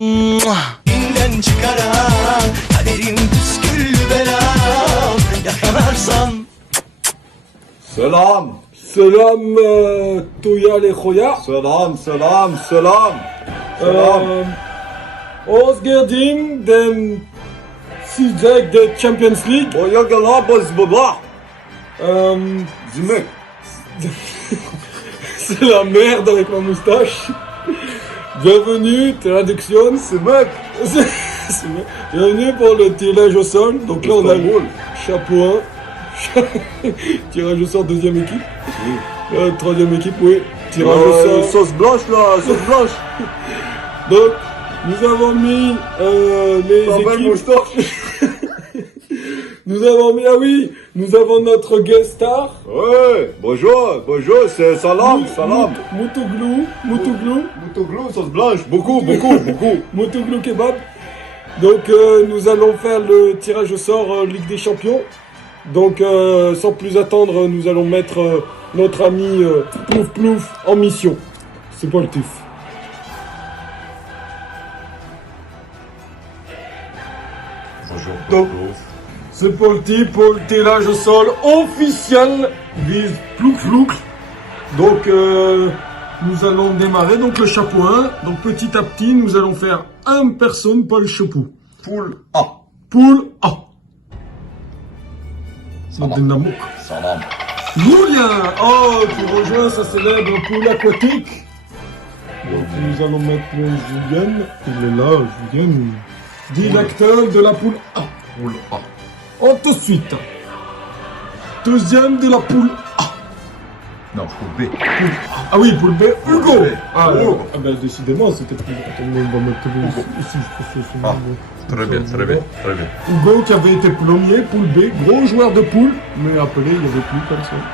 İnden çıkaran kaderim püsküllü belam yakalarsan. Selam. Selam Toya le Khoya. Selam, selam, selam. Selam. Ons gelding den Sizek de Champions League. Boya galabas baba. Zimek. C'est la merde avec ma moustache. Bienvenue, traduction. Zimek. Bienvenue pour le tirage au sol. Donc là on a le chapeau 1. Tirage au sort deuxième équipe. Troisième équipe, oui. Tirage au sort. Sauce blanche là, sauce blanche. Donc nous avons mis les équipes. Nous avons mis, ah oui, nous avons notre guest star. Ouais, bonjour, c'est salam, salam. Moutoglou, sauce blanche, beaucoup. Moutoglou kebab. Donc nous allons faire le tirage au sort Ligue des Champions. Donc sans plus attendre, nous allons mettre notre ami Plouf Plouf en mission. C'est positif. Bonjour. Donc, c'est parti pour le tirage au sol officiel vise Plouf Plouf. Donc nous allons démarrer donc le chapeau 1. Donc petit à petit, nous allons faire une personne par le chapeau. Poule A. Poule A. C'est Dynamo. Salam. Julien. Oh, tu rejoins sa célèbre poule aquatique. Donc nous allons mettre Julien. Il est là, Julien. Directeur de la poule A. Poule A. On tout de suite. Deuxième de la poule A. Non, poule B. Ah oui, poule B, Hugo. B. Ah, Hugo. ah ben décidément, c'était plus... Attends, on va mettre Hugo ici. Ah, très bien. Hugo qui avait été premier, poule B, gros joueur de poule, mais appelé, il n'y avait plus personne.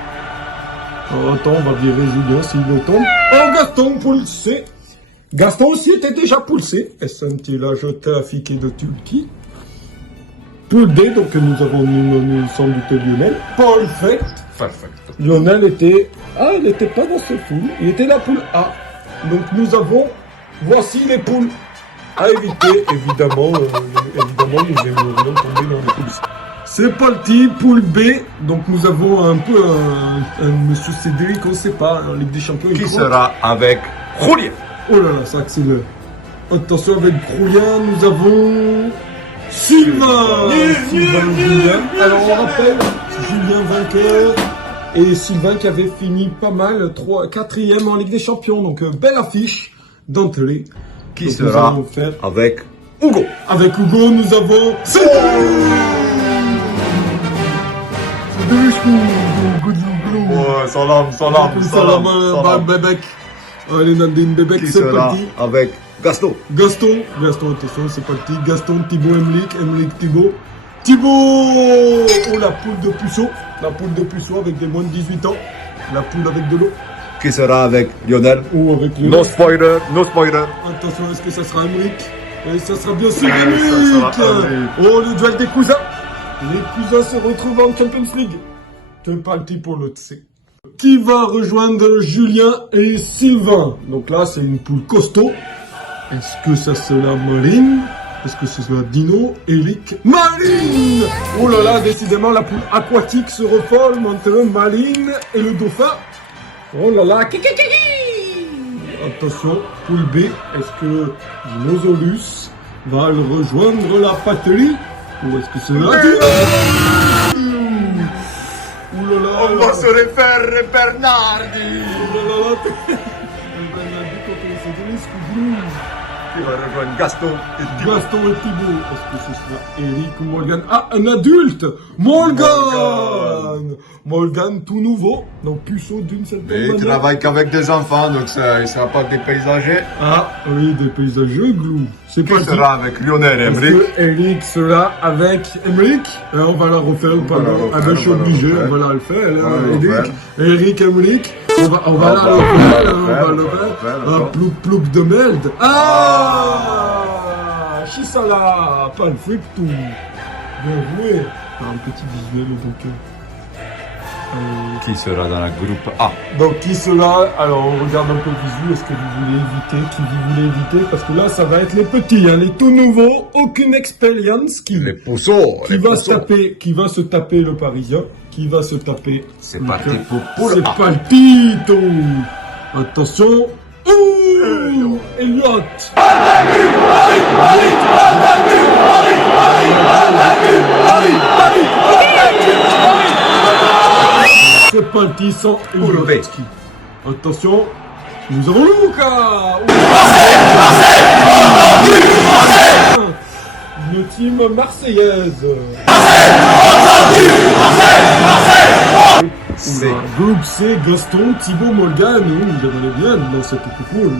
Alors, attends, on va virer Julien s'il le tombe. Oh, Gaston, poule C. Gaston aussi était déjà poule C. SNT, là, je trafiqué de Turquie. Poule D, donc nous avons nous sans doute Lionel. Perfect. Lionel était... Ah, il n'était pas dans ce poule. Il était la poule A. Donc nous avons... Voici les poules à éviter. Évidemment, nous aimerions tomber dans les poules C. C'est parti, poule B. Donc nous avons un peu un monsieur Cédric, on ne sait pas, en Ligue des Champions. Qui sera avec Julien? Oh là là, ça accélère. Attention avec Julien, nous avons... Sylvain. Julien. Alors on rappelle, Julien vainqueur et Sylvain qui avait fini pas mal, 4e en Ligue des Champions. Donc belle affiche d'entrée. Qui sera avec Hugo? Avec Hugo, nous avons... Ouais, salam. Bébek. Allez, Nadine Bébek, Qui c'est sera parti. avec Gaston? Gaston, attention, c'est parti. Gaston, Thibaut, Emmerich, Thibaut. Oh, la poule de puceau. Avec des moins de 18 ans. La poule avec de l'eau. Qui sera avec Lionel? Ou avec Lionel. No spoiler. Attention, est-ce que ça sera Emmerich? Et ça sera bien sûr ça Emmerich. sera Emmerich. Oh, le duel des cousins. Les cousins se retrouvent en Champions League. C'est parti pour le C. Qui va rejoindre Julien et Sylvain? Donc là, c'est une poule costaud. Est-ce que ça sera Marine? Est-ce que ce sera Dino, Eric, Marine? Oh là là, décidément, la poule aquatique se reforme entre Marine et le dauphin. Oh là là, attention, poule B, est-ce que Dinosaurus va le rejoindre la patrie? Ou est-ce que c'est là? Ouh là là, On va se refaire Bernardi. Bernardi contre les Cédric Scooblou. Qui va rejoindre Gaston et Thibaut. Gaston et Thibaut. Est-ce que ce sera Eric ou Morgan? Ah, un adulte! Morgan tout nouveau. Donc puceau d'une certaine Mais il manière. travaille qu'avec des enfants, donc ça, il ne sera pas des paysagers. Ah, oui, des paysagers, glou. C'est Qui parti. sera avec Lionel et Est-ce Emmerich? que Eric sera avec Emmerich? On va la refaire, pardon. Ah ben, je suis obligé, on va la refaire. Eric, Emmerich. On va la refaire. Un plouc de merde. Ah! Chisala! Perfecto! Bien joué! Un petit visuel donc. Qui sera dans la groupe A? Donc qui sera? Alors on regarde un peu le visu, est-ce que vous voulez éviter? Qui vous voulez éviter? Parce que là ça va être les petits, hein, les tout nouveaux, aucune expérience Les pousseaux, qui va se taper le Parisien, qui va se taper. C'est parti pour C'est le A. palpito. Attention. Ouh, Elliot. C'est parti sans Pour le B. Elliot. Attention. Nous avons Luca. Une team marseillaise. C. Groupe C, Gaston, Thibaut, Morgan. J'aimerais bien dans cette poupoule.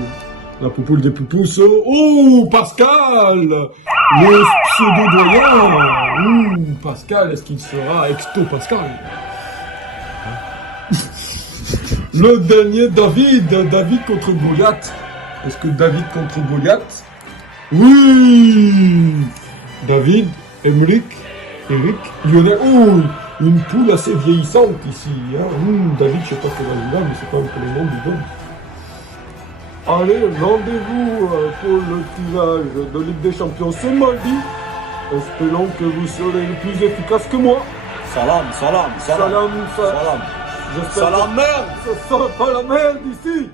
La poupoule des poupous. Oh, Pascal. Le pseudo-doyen. Pascal, est-ce qu'il sera Exto-Pascal? Le dernier, David. David contre Goliath. Est-ce que David contre Goliath? Oui. David, Emeric, Eric, Lionel. Oh, une poule assez vieillissante ici. Hein. David, je sais pas quel âge il a, mais c'est pas un peu le nom du bon. Allez, rendez-vous pour le tirage de Ligue des Champions ce mardi. Espérons que vous serez plus efficace que moi. Salam, salam, salam. Salam, Salam. J'espère Salam, que merde. ce sera pas la merde ici.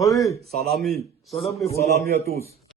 Allez, Salami. salam les Salami à tous.